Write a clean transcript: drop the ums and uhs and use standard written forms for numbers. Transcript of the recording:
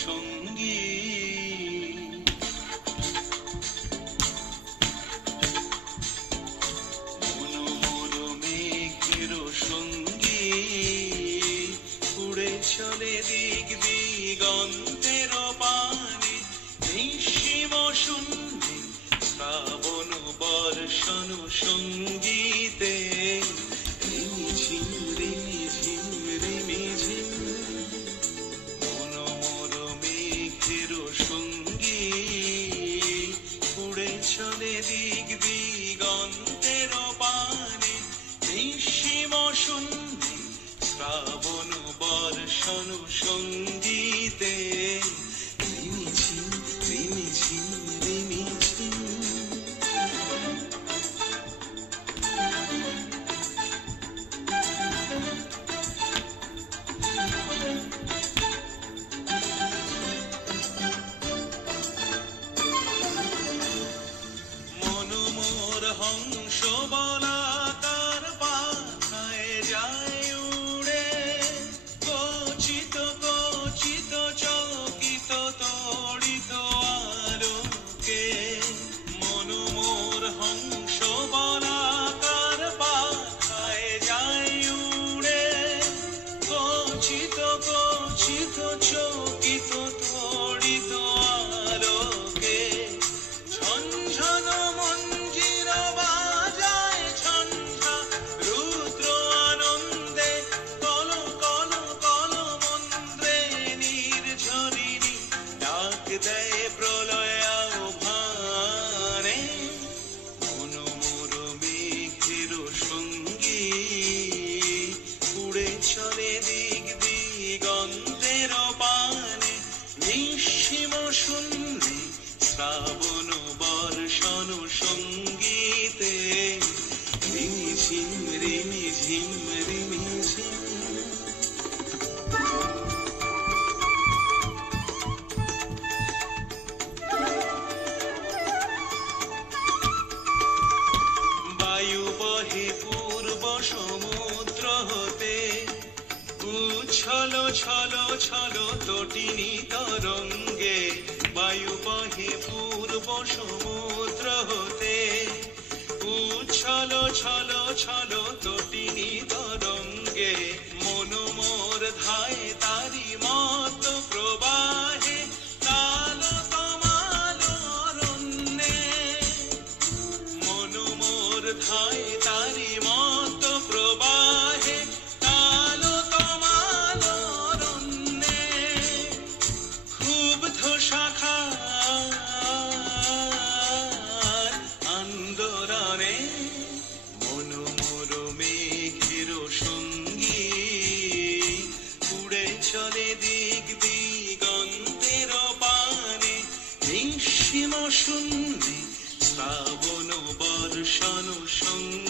সঙ্গী মনোমর মেঘের সঙ্গী উড়ে চলে দিক দিগন্তের পানে নিঃসীম শূন্যে শ্রাবণ বর্ষণ সঙ্গীতে রিমিঝিম রিমিঝিম রিমিঝিম সঙ্গী উড়ে চলে দিক দিগন্তের পানে নিঃসীম শূন্যে শ্রাবণ বর্ষণ সঙ্গীতে রিমিঝিম রিমিঝিম রিমিঝিম হংস বলাকার পাখায় যায় উড়ে কচিত কচিত চকিত তড়িত আলোকে মনোমোর হংস বলাকার পাখায় যায় উড়ে কচিত কচিত চকিত তড়িত আলোকে ঝনঝন দেয় প্রলয় আহ্বানে মনোমর মেঘের সঙ্গী উড়ে চলে দিক দিগন্তের পানে নিঃসীম শূন্যে শ্রাবণ বর্ষণ সঙ্গীতে রিমিঝিম রিমিঝিম রিমিঝিম পূর্ব সমুদ্র হতে উচ্ছল ছল ছল তটিনী তরঙ্গে বায়ু বহে পূর্ব সমুদ্র হতে উচ্ছল ছল ছল তটিনী তরঙ্গে মনোমোর ধায় তারি মত প্রবাহে কাল তমাল অরণ্যে মনোমোর ধায় তারি মত প্রবাহে কাল তমাল অরণ্যে ক্ষুব্ধ শাখার আন্দোলনে মনোমর মেঘের সঙ্গী উড়ে চলে দিক দিগন্তের পানে নিঃসীম শূন্যে শ্রাবণ বর্ষণ সঙ্গী